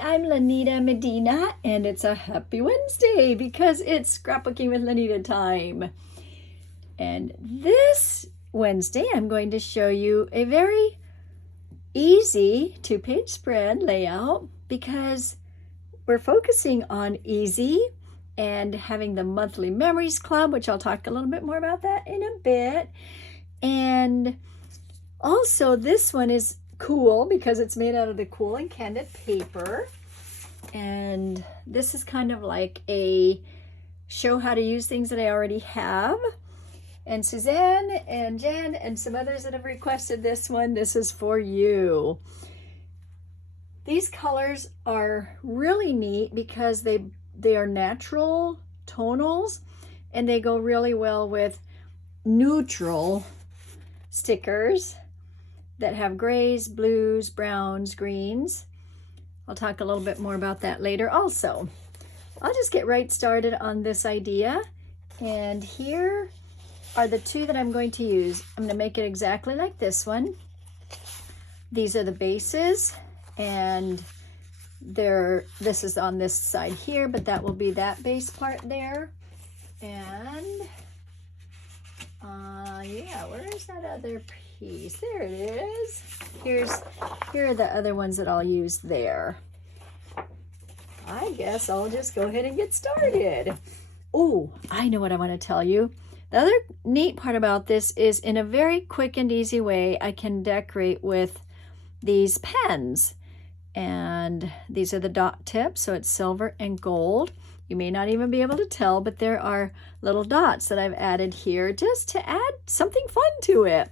I'm Lanita Medina, and it's a happy Wednesday because it's scrapbooking with Lanita time. And this Wednesday, I'm going to show you a very easy 2-page spread layout because we're focusing on easy and having the monthly memories club, which I'll talk a little bit more about that in a bit. And also this one is cool because it's made out of the Cool and Candid paper, and this is kind of like a show how to use things that I already have. And Suzanne and Jen and some others that have requested this one, this is for you. These colors are really neat because they are natural tonals and they go really well with neutral stickers that have grays, blues, browns, greens. I'll talk a little bit more about that later also. I'll just get right started on this idea. And here are the two that I'm going to use. I'm going to make it exactly like this one. These are the bases, and this is on this side here, but that will be that base part there. And yeah, where is that other piece? There it is. Here are the other ones that I'll use there. I guess I'll just go ahead and get started. Oh, I know what I want to tell you. The other neat part about this is in a very quick and easy way, I can decorate with these pens. And these are the dot tips, so it's silver and gold. You may not even be able to tell, but there are little dots that I've added here just to add something fun to it.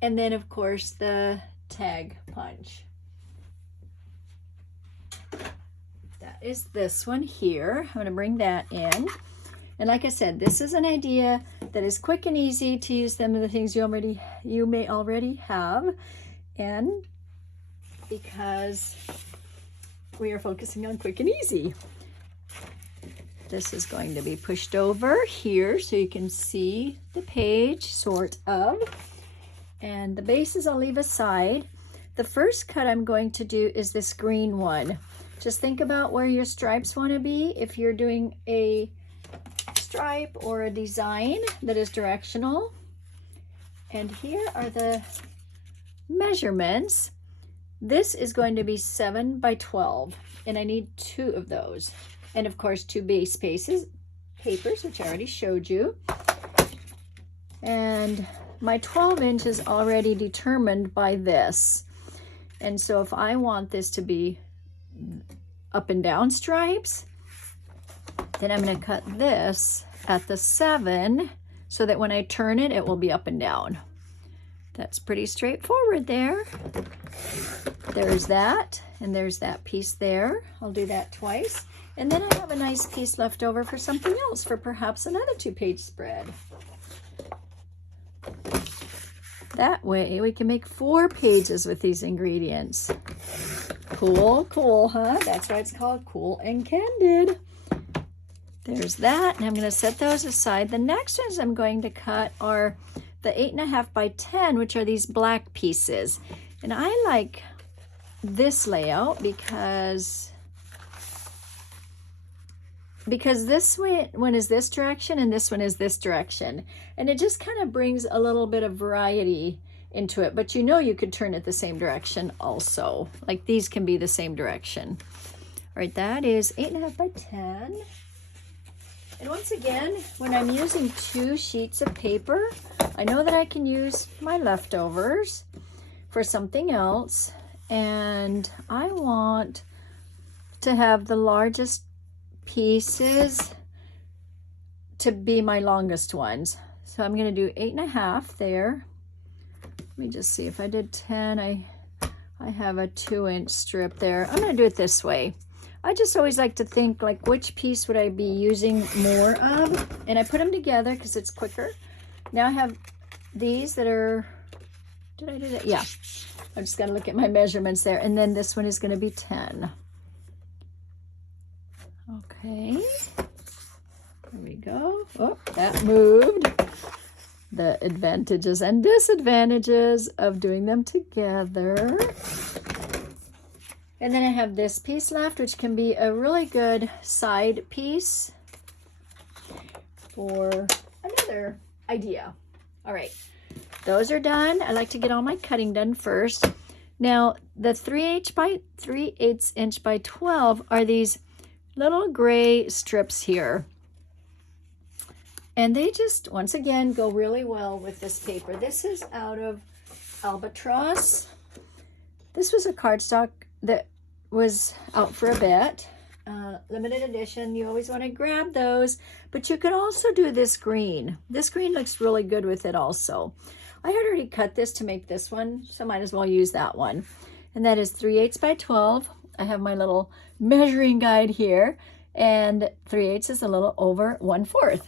And then, of course, the tag punch. That is this one here. I'm going to bring that in. And like I said, this is an idea that is quick and easy to use them in the things you may already have. And because we are focusing on quick and easy. This is going to be pushed over here so you can see the page, sort of. And the bases I'll leave aside. The first cut I'm going to do is this green one. Just think about where your stripes want to be. If you're doing a stripe or a design that is directional. And here are the measurements. This is going to be 7 by 12, and I need 2 of those. And of course, 2 base papers, which I already showed you. And my 12 inch is already determined by this. And so if I want this to be up and down stripes, then I'm going to cut this at the 7 so that when I turn it, it will be up and down. That's pretty straightforward there. There's that, and there's that piece there. I'll do that twice. And then I have a nice piece left over for something else, for perhaps another 2-page spread. That way we can make 4 pages with these ingredients. Cool, cool, huh? That's why it's called Cool and Candid. There's that, and I'm going to set those aside. The next ones I'm going to cut are the 8.5 by 10, which are these black pieces. And I like this layout because this one is this direction and this one is this direction. And it just kind of brings a little bit of variety into it. But you know you could turn it the same direction also. Like these can be the same direction. All right, that is 8.5 by 10. And once again, when I'm using 2 sheets of paper, I know that I can use my leftovers for something else. And I want to have the largest pieces to be my longest ones. So I'm going to do 8.5 there. Let me just see if I did 10. I have a 2-inch strip there. I'm going to do it this way. I just always like to think like which piece would I be using more of, and I put them together because it's quicker. Now I have these that are, did I do that? Yeah, I'm just going to look at my measurements there, and then this one is going to be 10. Okay, there we go. Oh, that moved. The advantages and disadvantages of doing them together. And then I have this piece left, which can be a really good side piece for another idea. All right, those are done. I like to get all my cutting done first. Now, the 3/8 inch by 12 are these little gray strips here. And they just, once again, go really well with this paper. This is out of Albatross. This was a cardstock that was out for a bit. Limited edition. You always want to grab those, but you could also do this green. This green looks really good with it also. I had already cut this to make this one, so might as well use that one. And that is 3/8 by 12. I have my little measuring guide here, and 3/8 is a little over 1/4.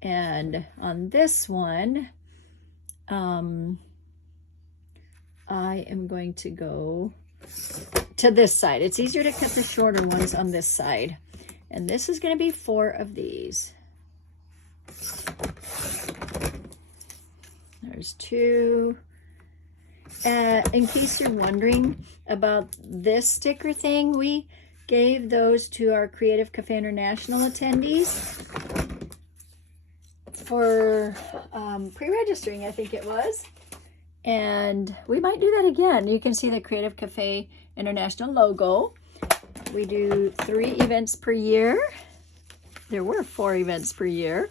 And on this one, I am going to go to this side. It's easier to cut the shorter ones on this side. And this is going to be 4 of these. There's 2. In case you're wondering about this sticker thing, we gave those to our Creative Cafe International attendees for pre-registering, I think it was. And we might do that again. You can see the Creative Cafe International logo. We do 3 events per year. There were 4 events per year.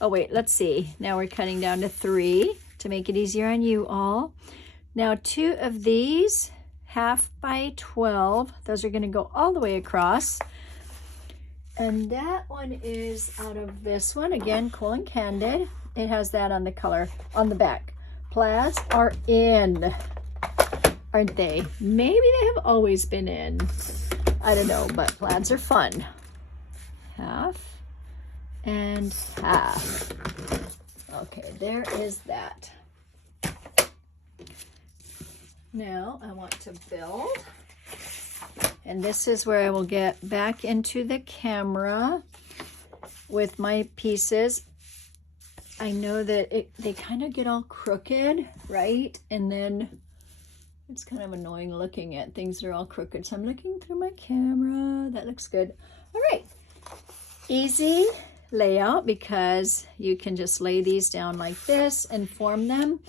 Oh wait, let's see. Now we're cutting down to 3 to make it easier on you all. Now 2 of these, 1/2 by 12. Those are going to go all the way across. And that one is out of this one. Again, Cool and Candid. It has that on the color on the back. Plaids are in, aren't they? Maybe they have always been in. I don't know, but plaids are fun. 1/2 and 1/2. Okay, there is that. Now I want to build. And this is where I will get back into the camera with my pieces. I know that they kind of get all crooked, right? And then it's kind of annoying looking at things that are all crooked. So I'm looking through my camera. That looks good. All right. Easy layout because you can just lay these down like this and form them.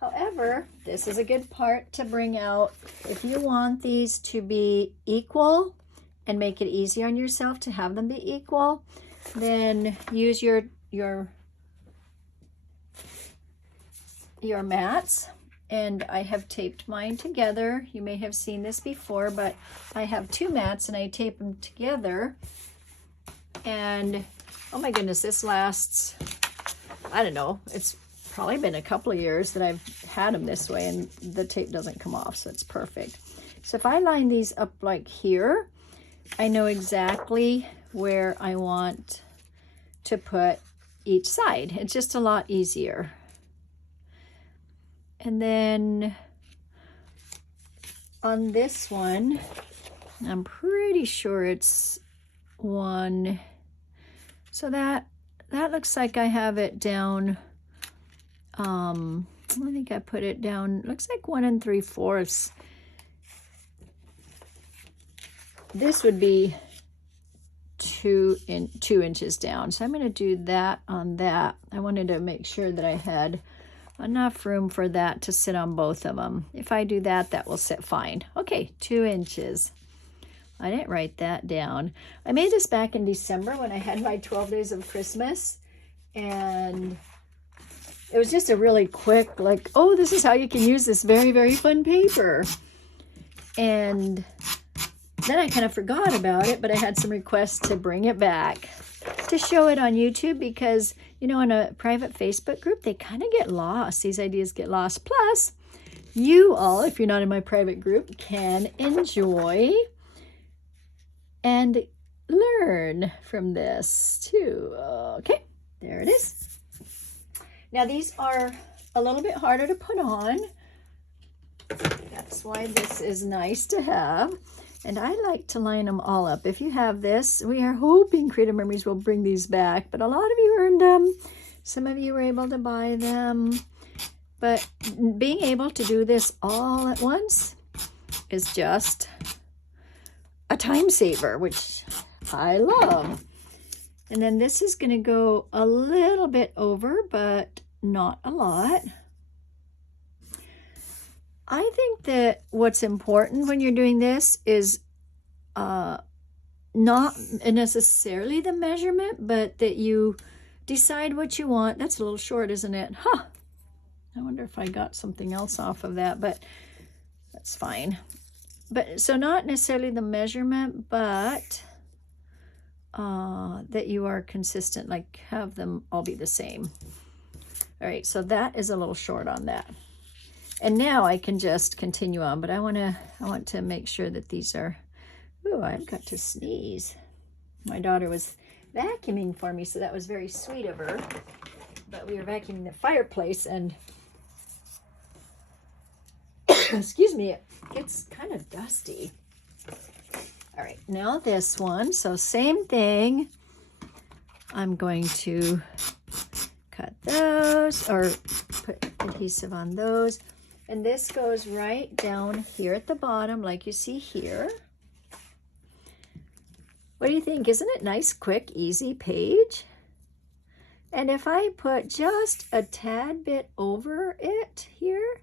However, this is a good part to bring out. If you want these to be equal and make it easier on yourself to have them be equal, then use your mats. And I have taped mine together. You may have seen this before, but I have 2 mats and I tape them together. And oh my goodness, this lasts, I don't know, it's probably been a couple of years that I've had them this way and the tape doesn't come off, so it's perfect. So if I line these up like here, I know exactly where I want to put each side. It's just a lot easier. And then on this one, I'm pretty sure it's 1. So that looks like I have it down. I think I put it down, looks like 1 3/4. This would be 2 inches down. So I'm going to do that on that. I wanted to make sure that I had enough room for that to sit on both of them. If I do that, that will sit fine. Okay, 2 inches. I didn't write that down. I made this back in December when I had my 12 days of Christmas, and it was just a really quick, like, oh, this is how you can use this very, very fun paper. And then I kind of forgot about it, but I had some requests to bring it back to show it on YouTube because, you know, in a private Facebook group, they kind of get lost. These ideas get lost. Plus, you all, if you're not in my private group, can enjoy and learn from this too. Okay, there it is. Now these are a little bit harder to put on. That's why this is nice to have. And I like to line them all up. If you have this, we are hoping Creative Memories will bring these back, but a lot of you earned them. Some of you were able to buy them. But being able to do this all at once is just a time saver, which I love. And then this is going to go a little bit over, but not a lot. I think that what's important when you're doing this is not necessarily the measurement, but that you decide what you want. That's a little short, isn't it? Huh. I wonder if I got something else off of that, but that's fine. But so not necessarily the measurement, but that you are consistent, like have them all be the same. All right, so that is a little short on that. And now I can just continue on, but I want to make sure that these are, ooh, I've got to sneeze. My daughter was vacuuming for me, so that was very sweet of her. But we were vacuuming the fireplace and excuse me, it gets kind of dusty. All right, now this one. So same thing. I'm going to cut those or put adhesive on those. And this goes right down here at the bottom, like you see here. What do you think? Isn't it nice, quick, easy page? And if I put just a tad bit over it here,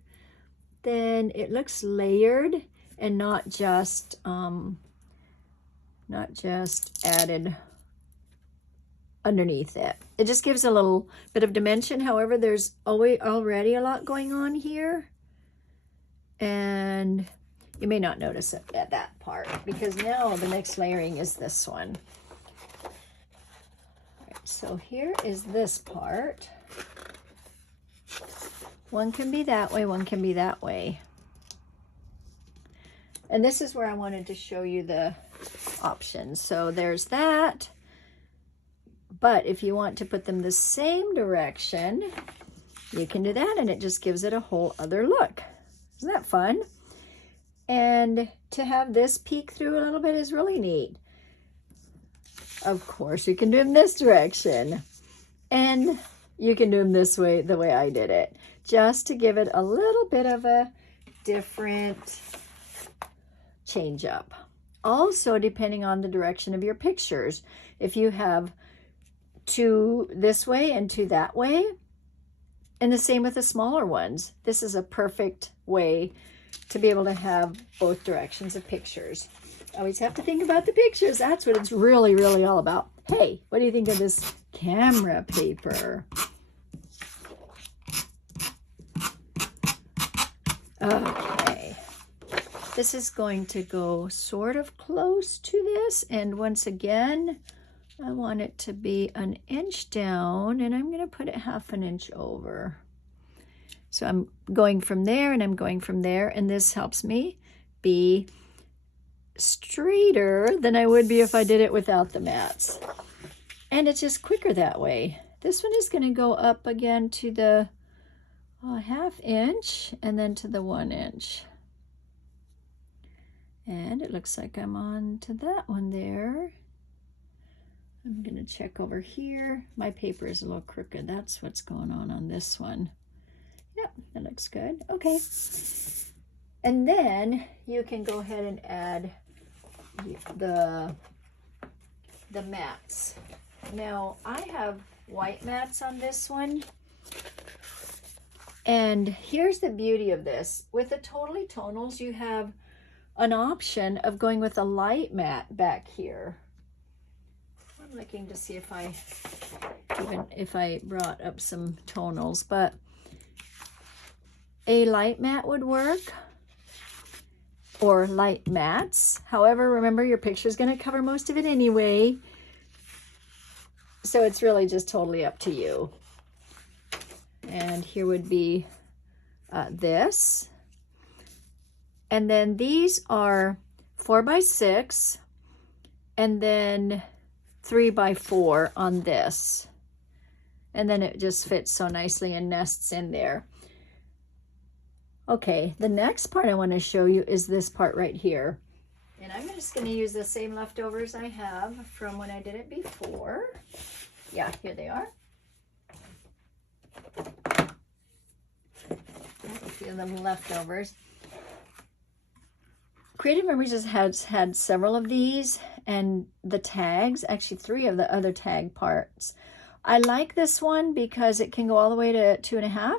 then it looks layered and not just added underneath it. It just gives a little bit of dimension. However, there's already a lot going on here. And you may not notice it at that part because now the next layering is this one. All right, so here is this part. One can be that way, one can be that way. And this is where I wanted to show you the options. So there's that. But if you want to put them the same direction, you can do that, and it just gives it a whole other look. Isn't that fun? And to have this peek through a little bit is really neat. Of course, you can do them this direction. And you can do them this way, the way I did it, just to give it a little bit of a different change up. Also, depending on the direction of your pictures, if you have two this way and two that way, and the same with the smaller ones, this is a perfect way to be able to have both directions of pictures. Always have to think about the pictures. That's what it's really, really all about. Hey, what do you think of this camera paper? Okay. This is going to go sort of close to this. And once again, I want it to be an inch down, and I'm going to put it 1/2 inch over. So I'm going from there and I'm going from there, and this helps me be straighter than I would be if I did it without the mats. And it's just quicker that way. This one is going to go up again to the 1/2 inch and then to the 1 inch. And it looks like I'm on to that one there. I'm going to check over here. My paper is a little crooked. That's what's going on this one. Yep, that looks good. Okay. And then you can go ahead and add the mats. Now, I have white mats on this one. And here's the beauty of this. With the Totally Tonals, you have an option of going with a light mat back here. I'm looking to see if I brought up some tonals, but a light mat would work, or light mats. However, remember, your picture is going to cover most of it anyway, so it's really just totally up to you. And here would be this. And then these are 4x6 and then 3x4 on this. And then it just fits so nicely and nests in there. Okay, the next part I want to show you is this part right here. And I'm just going to use the same leftovers I have from when I did it before. Yeah, here they are. A few of them leftovers. Creative Memories has had several of these, and the tags, actually 3 of the other tag parts. I like this one because it can go all the way to 2.5,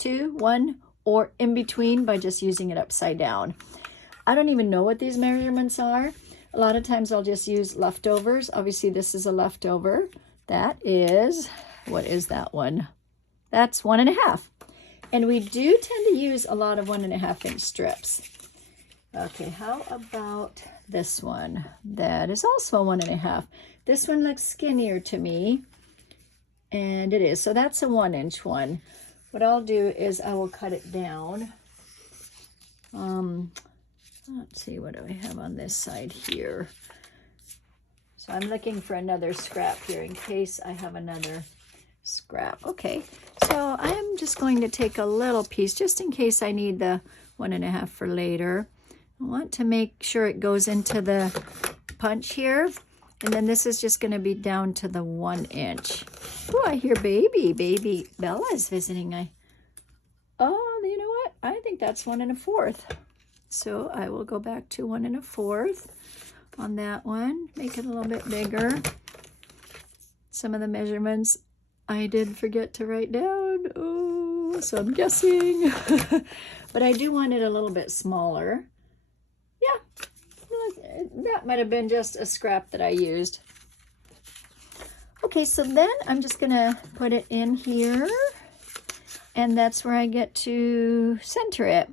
2, 1, or in between by just using it upside down. I don't even know what these measurements are. A lot of times I'll just use leftovers. Obviously this is a leftover. That is, what is that one? That's 1.5. And we do tend to use a lot of 1.5-inch strips. Okay, how about this one? That is also 1.5. This one looks skinnier to me, and it is. So that's a 1-inch one. What I'll do is I will cut it down. Let's see, what do I have on this side here? So I'm looking for another scrap here in case I have another scrap. Okay, so I'm just going to take a little piece just in case I need the 1.5 for later. I want to make sure it goes into the punch here. And then this is just going to be down to the 1-inch. Oh, I hear baby Bella is visiting. Oh, you know what? I think that's 1 1/4. So I will go back to 1 1/4 on that one. Make it a little bit bigger. Some of the measurements I did forget to write down. Oh, so I'm guessing. But I do want it a little bit smaller. Yeah, that might have been just a scrap that I used. Okay, so then I'm just gonna put it in here, and that's where I get to center it.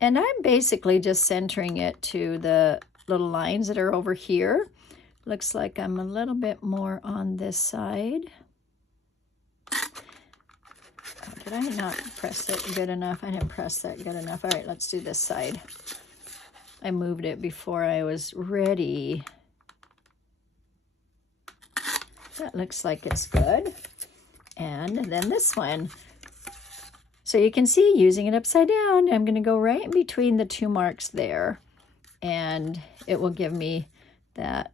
And I'm basically just centering it to the little lines that are over here. Looks like I'm a little bit more on this side. Oh, did I not press it good enough? I didn't press that good enough. All right, let's do this side. I moved it before I was ready. That looks like it's good. And then this one. So you can see using it upside down, I'm going to go right in between the 2 marks there. And it will give me that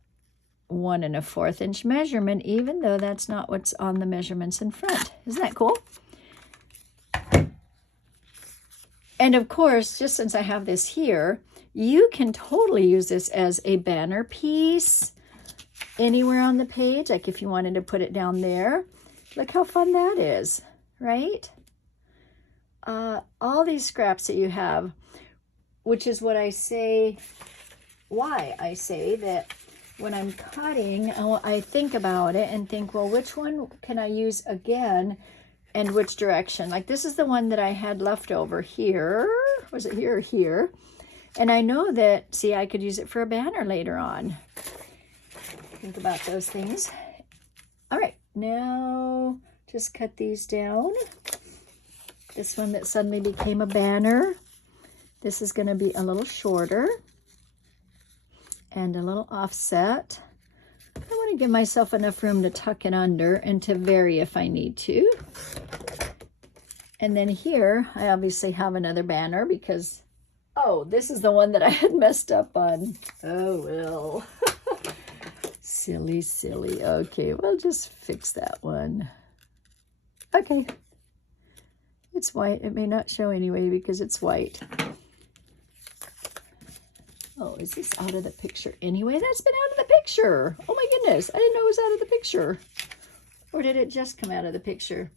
1 1/4 inch measurement, even though that's not what's on the measurements in front. Isn't that cool? And of course, just since I have this here, you can totally use this as a banner piece anywhere on the page. Like if you wanted to put it down there. Look how fun that is, right? All these scraps that you have, which is what I say, why I say that when I'm cutting, I think about it and think, well, which one can I use again and which direction? Like this is the one that I had left over here. Was it here or here? And I know that, see, I could use it for a banner later on. Think about those things. All right, now just cut these down. This one that suddenly became a banner. This is going to be a little shorter and a little offset. I want to give myself enough room to tuck it under and to vary if I need to. And then here, I obviously have another banner because, oh, this is the one that I had messed up on. Oh, well. Silly. Okay, we'll just fix that one. Okay. It's white. It may not show anyway because it's white. Oh, is this out of the picture anyway? That's been out of the picture. Oh my goodness. I didn't know it was out of the picture. Or did it just come out of the picture?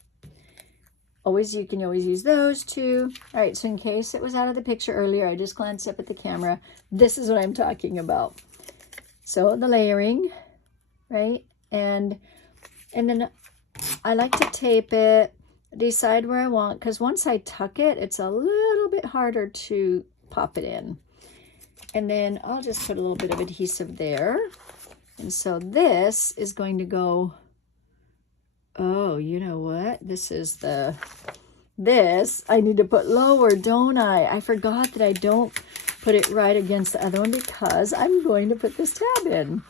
You can always use those too. All right, so in case it was out of the picture earlier, I just glanced up at the camera. This is what I'm talking about. So the layering, right? And then I like to tape it, decide where I want, because once I tuck it, it's a little bit harder to pop it in. And then I'll just put a little bit of adhesive there. And so this is going to go, oh, you know what? This I need to put lower, don't I? I forgot that I don't put it right against the other one because I'm going to put this tab in.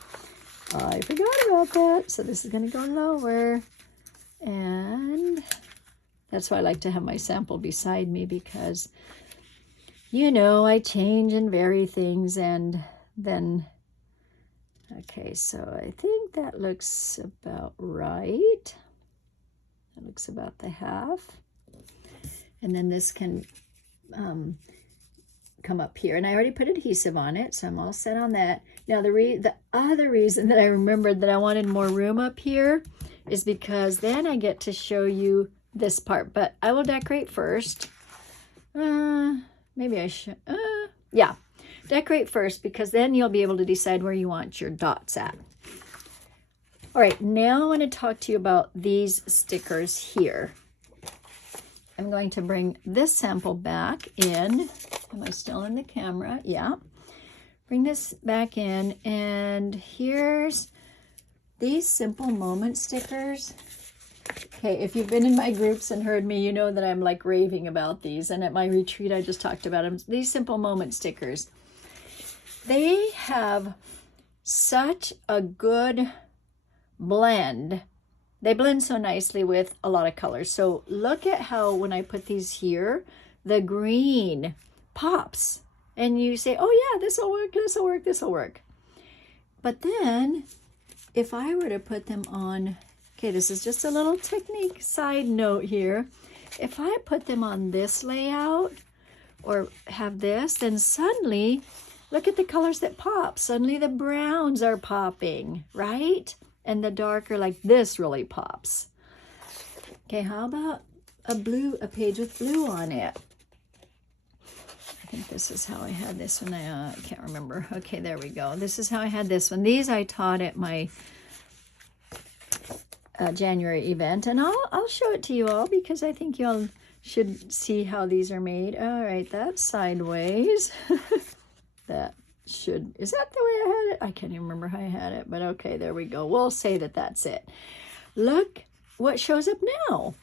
I forgot about that. So this is going to go lower. And that's why I like to have my sample beside me because, you know, I change and vary things. And then, okay, so I think that looks about right. That looks about the half. And then this can come up here. And I already put adhesive on it, so I'm all set on that. Now, the other reason that I remembered that I wanted more room up here is because then I get to show you this part. But I will decorate first. Maybe I should. Yeah, decorate first, because then you'll be able to decide where you want your dots at. All right, now I want to talk to you about these stickers here. I'm going to bring this sample back in. Am I still in the camera? Yeah. Bring this back in, and here's these simple moment stickers. Okay, if you've been in my groups and heard me, you know that I'm like raving about these. And at my retreat, I just talked about them. These simple moment stickers. They have such a good blend. They blend so nicely with a lot of colors. So look at how when I put these here, the green pops. And you say, oh yeah, this will work, this will work, this will work. But then if I were to put them on, okay, this is just a little technique side note here. If I put them on this layout or have this, then suddenly, look at the colors that pop. Suddenly the browns are popping, right? And the darker like this really pops. Okay, how about a page with blue on it? I think this is how I had this one. I can't remember. Okay, there we go. This is how I had this one. These I taught at my January event, and I'll show it to you all because I think you all should see how these are made. All right, that's sideways. That should, is that the way I had it? I can't even remember how I had it, but okay, there we go. We'll say that that's it. Look what shows up now.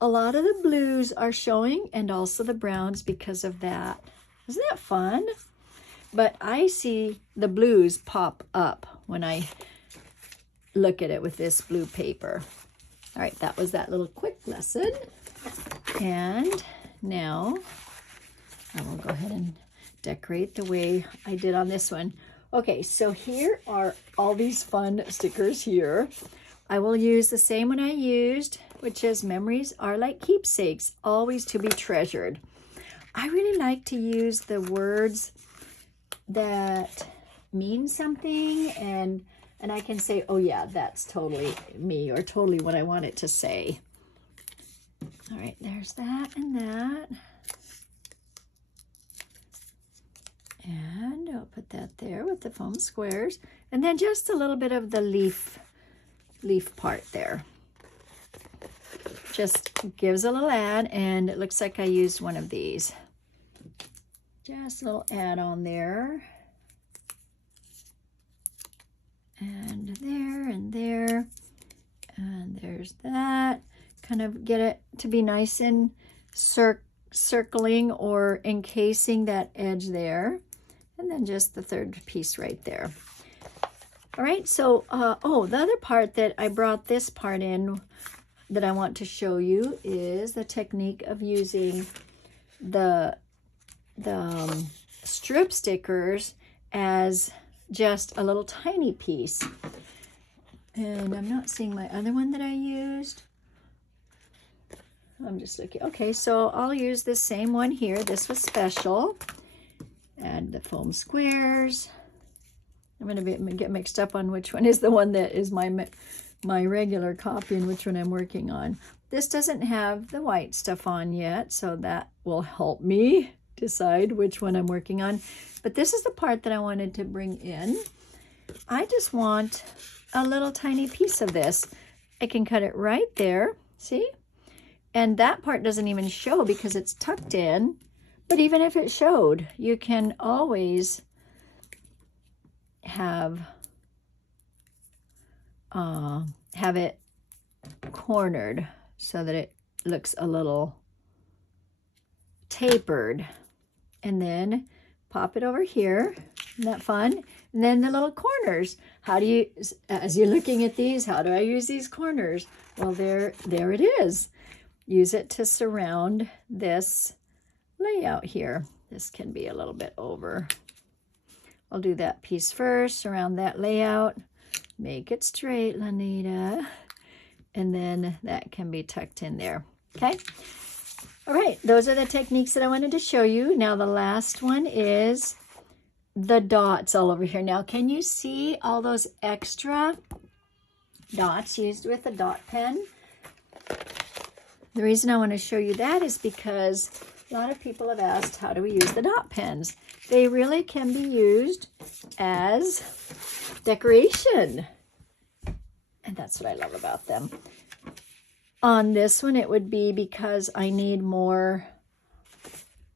A lot of the blues are showing, and also the browns because of that. Isn't that fun? But I see the blues pop up when I look at it with this blue paper. All right, that was that little quick lesson. And now I will go ahead and decorate the way I did on this one. Okay, so here are all these fun stickers here. I will use the same one I used, which is memories are like keepsakes, always to be treasured. I really like to use the words that mean something, and I can say, oh yeah, that's totally me, or totally what I want it to say. All right, there's that and that. And I'll put that there with the foam squares. And then just a little bit of the leaf part there. Just gives a little add, and it looks like I used one of these. Just a little add on there. And there, and there. And there's that. Kind of get it to be nice and circling or encasing that edge there. And then just the third piece right there. All right, so, the other part that I brought this part in that I want to show you is the technique of using the strip stickers as just a little tiny piece. And I'm not seeing my other one that I used. I'm just looking. Okay, so I'll use this same one here. This was special. Add the foam squares. I'm going to get mixed up on which one is the one that is my regular copy and which one I'm working on. This doesn't have the white stuff on yet, so that will help me decide which one I'm working on. But this is the part that I wanted to bring in. I just want a little tiny piece of this. I can cut it right there, see? And that part doesn't even show because it's tucked in. But even if it showed, you can always have it cornered so that it looks a little tapered. And then pop it over here. Isn't that fun? And then the little corners. How do you, as you're looking at these, how do I use these corners? Well, there it is. Use it to surround this layout here. This can be a little bit over. I'll do that piece first, surround that layout, make it straight, Lanita, and then that can be tucked in there. Okay, All right, those are the techniques that I wanted to show you. Now the last one is the dots all over here. Now, can you see all those extra dots used with the dot pen? The reason I want to show you that is because a lot of people have asked, how do we use the dot pens? They really can be used as decoration. And that's what I love about them. On this one, it would be because I need more,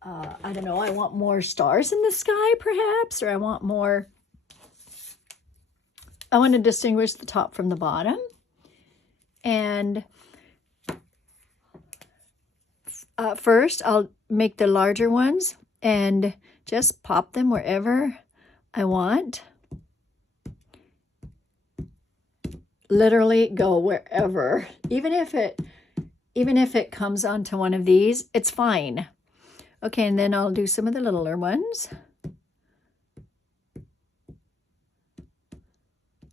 I don't know, I want more stars in the sky perhaps, or I want to distinguish the top from the bottom. And first, I'll make the larger ones and just pop them wherever I want. Literally go wherever. Even if it comes onto one of these, it's fine. Okay, and then I'll do some of the littler ones.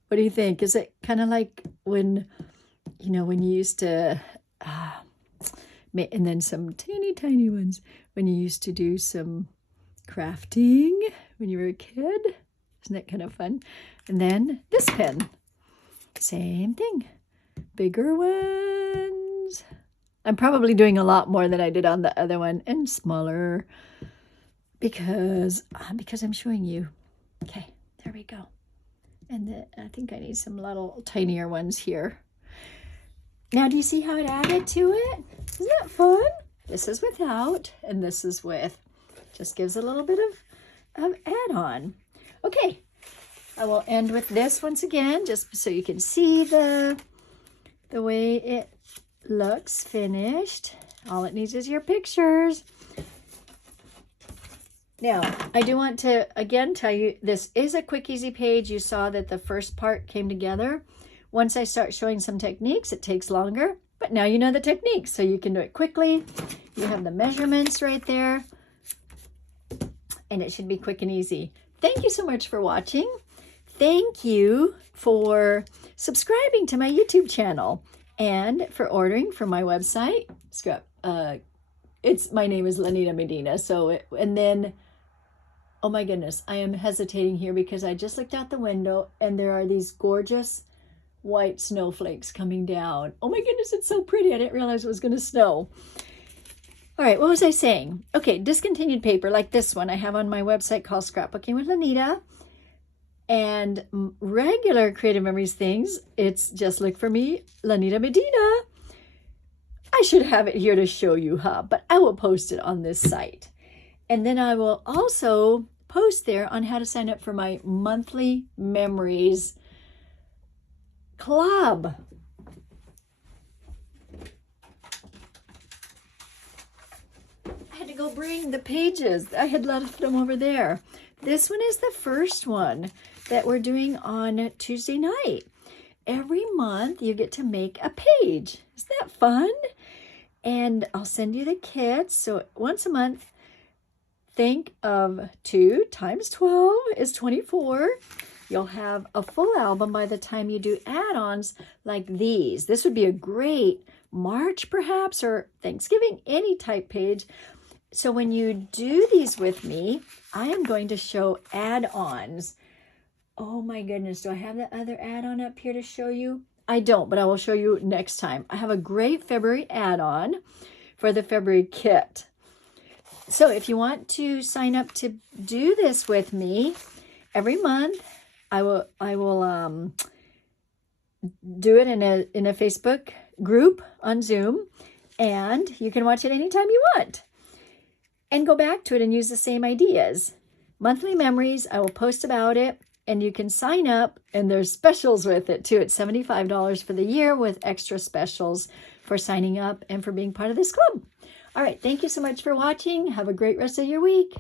What do you think? Is it kind of like when you used to and then some tiny ones when you used to do some crafting when you were a kid? Isn't that kind of fun? And then this pen, same thing, bigger ones. I'm probably doing a lot more than I did on the other one, and smaller because I'm showing you. Okay, there we go. And I think I need some little tinier ones here. Now, do you see how it added to it? Isn't that fun? This is without, and this is with. Just gives a little bit of add-on. Okay, I will end with this once again, just so you can see the way it looks finished. All it needs is your pictures. Now, I do want to, again, tell you, this is a quick, easy page. You saw that the first part came together. Once I start showing some techniques, it takes longer, but now you know the techniques, so you can do it quickly. You have the measurements right there, and it should be quick and easy. Thank you so much for watching. Thank you for subscribing to my YouTube channel and for ordering from my website. My name is Lenita Medina. And then, oh my goodness, I am hesitating here because I just looked out the window and there are these gorgeous white snowflakes coming down. Oh my goodness, it's so pretty. I didn't realize it was going to snow. All right, what was I saying? Okay, discontinued paper like this one I have on my website called Scrapbooking with Lenita. And regular Creative Memories things, it's just look for me, Lenita Medina. I should have it here to show you, but I will post it on this site. And then I will also post there on how to sign up for my monthly memories club. I had to go bring the pages. I had left them over there. This one is the first one that we're doing on Tuesday night. Every month you get to make a page. Isn't that fun? And I'll send you the kits. So once a month, think of 2 times 12 is 24. You'll have a full album by the time you do add-ons like these. This would be a great March perhaps, or Thanksgiving, any type page. So when you do these with me, I am going to show add-ons. Oh my goodness, do I have the other add-on up here to show you? I don't, but I will show you next time. I have a great February add-on for the February kit. So if you want to sign up to do this with me every month, I will do it in a Facebook group on Zoom, and you can watch it anytime you want and go back to it and use the same ideas. Monthly memories, I will post about it, and you can sign up, and there's specials with it too. It's $75 for the year with extra specials for signing up and for being part of this club. All right, thank you so much for watching. Have a great rest of your week.